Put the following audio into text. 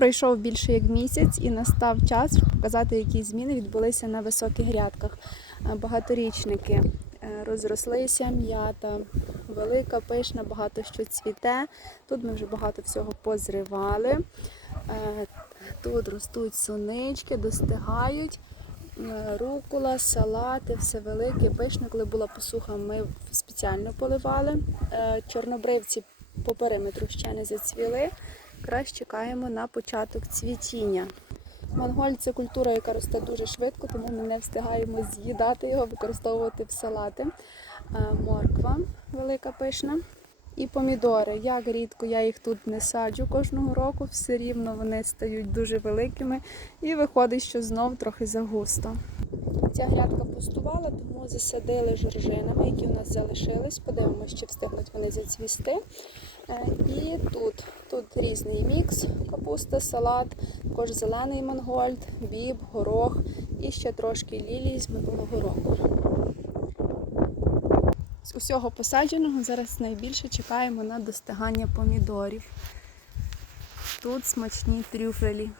Пройшов більше як місяць і настав час показати, які зміни відбулися на високих грядках. Е, Багаторічники е, розрослися, м'ята велика, пишна, багато що цвіте. Тут ми вже багато всього позривали. Е, Тут ростуть сунички, достигають. Рукола, салати, все велике, пишне. Коли була посуха, ми спеціально поливали. Чорнобривці по периметру ще не зацвіли. Якраз чекаємо на початок цвітіння. Монголь це культура, яка росте дуже швидко, тому ми не встигаємо з'їдати його, використовувати в салати. Е, Морква велика пишна. І помідори. Як рідко я їх тут не саджу кожного року, все рівно вони стають дуже великими і виходить, що знов трохи загусто. Ця грядка пустувала, тому засадили жоржинами, які у нас залишились. Подивимося, чи встигнуть вони зацвісти. Е, І тут, тут різний мікс, капуста, салат, також зелений мангольд, біб, горох і ще трошки лілій з минулого року. З усього посадженого зараз найбільше чекаємо на достигання помідорів. Тут смачні трюфелі.